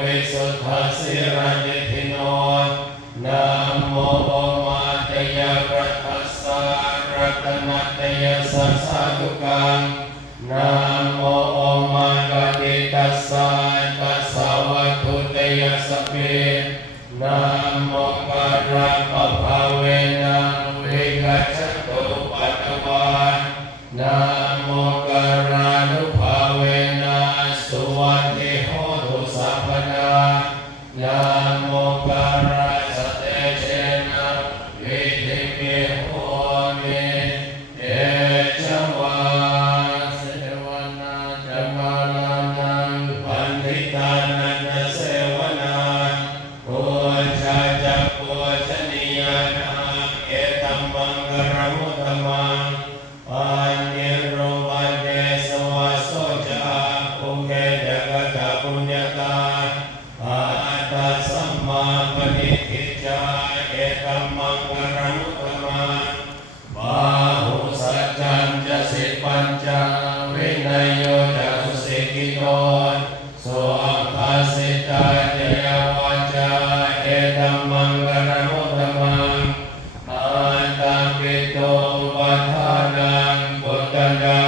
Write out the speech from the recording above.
วิสุทธัสสิระนิธิโนนะโมมาตยะรัตถัสสะรัตนัตยะสัสสะทุกังนะโมมาปฏิตัสสะตัสสะวัตถุเตยะสพเพนะโมกะระปะภะเวนะวิกัจจตุปัตตวานะโมกะรานุภาเวนะสุวัตถิโหตุสัพพนานะโมกะระสะเตเชนะวิธิปิโหมิเอชวาเสวนาจัมมานานังปันติตานันเสวนาปุชฌาจักปุชนียานาเอตัมมังกรมุตตมังปัญญโรวันเดสวะโสจาภูเกจกตะปุญญาตาอาตัสสัมมาปฏิทิจาเอตัมมังกรมุตตมังบาหุสัจจัญจะสิปัญจวินัยโยจะสุสิกิโตสุอังคาสิตาเตยวาจาเอตัมมังกรมุตตมังอันตังปิโตปัฏฐานังปุตตะ